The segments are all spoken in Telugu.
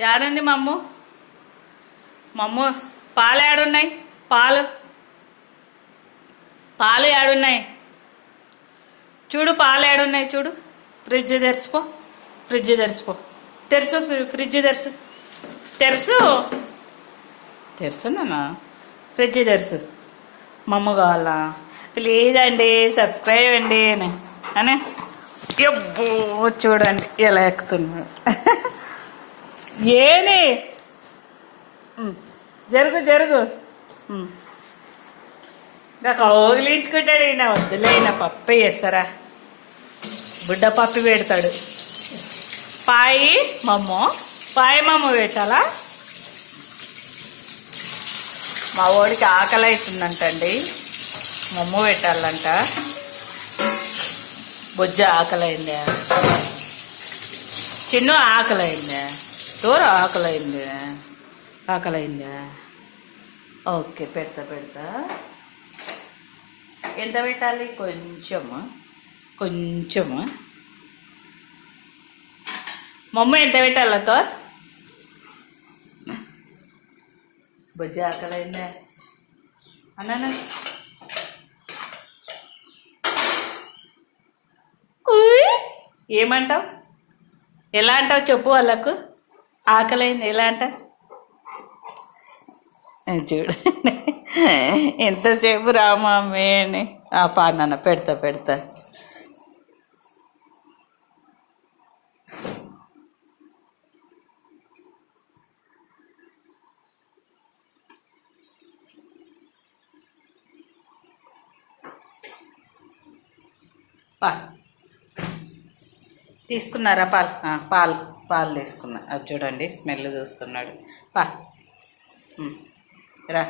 ఏడుంది మమ్ము? మమ్ము పాలు ఏడున్నాయి? పాలు పాలు ఏడున్నాయి? చూడు పాలు ఏడున్నాయి చూడు. ఫ్రిడ్జ్ తెరిచిపో, ఫ్రిడ్జ్ తెరిచిపో. తెరుసు, ఫ్రిడ్జ్ తెరుసు, తెరుసు తెరుసు నాన్న. ఫ్రిడ్జ్ తెరుసు. మమ్మ కావాలా? ప్లీజ్ అండి సబ్స్క్రైబ్ అండి అని ఎబ్బో చూడండి ఎలా ఎక్కుతున్నాడు. ఏని జరుగు జరుగు. ఇంకా కౌగిలించుకుంటాడు. ఈయన వద్దులే, ఈయన పప్పు వేస్తారా? బుడ్డ పప్పు పెడతాడు. పాయి మమ్మ పెట్టాలా? మా వాడికి ఆకలి అవుతుందంటండి, మమ్మ పెట్టాలంట. బొజ్జ ఆకలైందా? చిన్న ఆకలైందా? దూర ఆకలైందా? ఓకే పెడతా. ఎంత పెట్టాలి? కొంచెము. మమ్మ ఎంత పెట్టాలా తోర్? బొజ్జ ఆకలైందా అన్నాను. ఏమంటావు? ఎలా అంటావు చెప్పు వాళ్ళకు. ఆకలైంది ఎలా అంటావు? చూడండి ఎంతసేపు రామమ్మే అని. పాన్న పెడతా. తీసుకున్నారా పాలు తీసుకున్నా. అది చూడండి స్మెల్ చూస్తున్నాడు. రా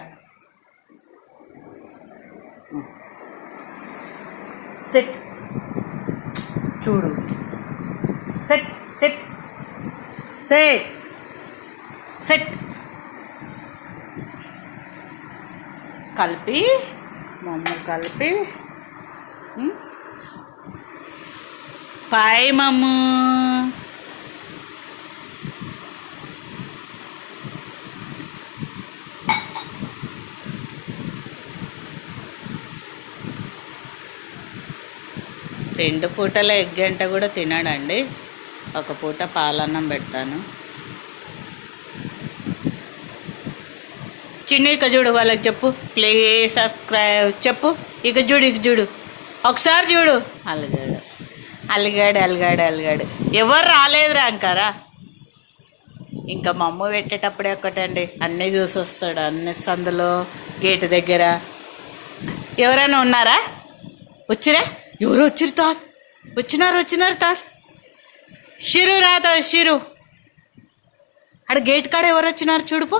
సెట్ చూడు. సెట్ కలిపి మమ్మ కలిపి పాయ్ మమ్ము. రెండు పూటల ఎగ్ గంట కూడా తినడండి. ఒక పూట పాలన్నం పెడతాను. చిన్న ఇక చూడు, వాళ్ళకి చెప్పు ప్లీజ్ సబ్స్క్రైబ్ చెప్పు. ఇక చూడు ఒకసారి చూడు. అలిగాడు. ఎవరు రాలేదురా అంకారా. ఇంకా మా అమ్మ పెట్టేటప్పుడే ఒక్కటండి, అన్నీ చూసి వస్తాడు. అన్ని సందులో గేటు దగ్గర ఎవరైనా ఉన్నారా? వచ్చిరా? ఎవరు వచ్చిరు తార్? వచ్చినారు తార్. షిరు రాత షిరు అక్కడ గేట్ కాడ ఎవరు వచ్చినారు? చూడుపో.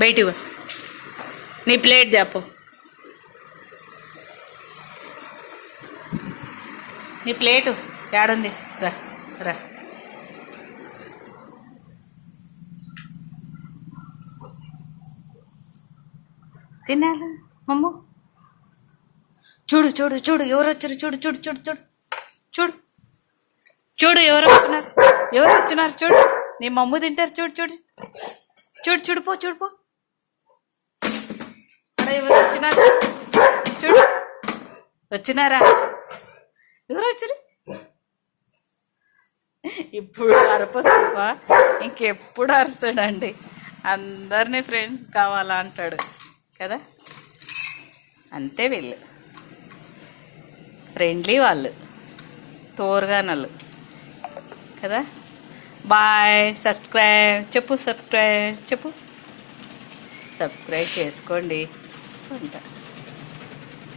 బయటికి నీ ప్లేట్ చెప్పు. నీ ప్లేటు ఏడుంది? రా తినాలి మమ్మ. చూడు ఎవరు వచ్చారు? చూడు ఎవరు వచ్చినారు? చూడు నీ మమ్మ తింటారు. చూడుపో. ఎవరు వచ్చినారు? చూడు వచ్చినారా? ఎవరు వచ్చారు? ఇప్పుడు అరపదప్ప ఇంకెప్పుడు అరుస్తాడండి. అందరినీ ఫ్రెండ్స్ కావాలా అంటాడు కదా. అంతే వీళ్ళు ఫ్రెండ్లీ వాళ్ళు, తోరగానలు కదా. బాయ్. సబ్స్క్రైబ్ చెప్పు. సబ్స్క్రైబ్ చేసుకోండి అంట.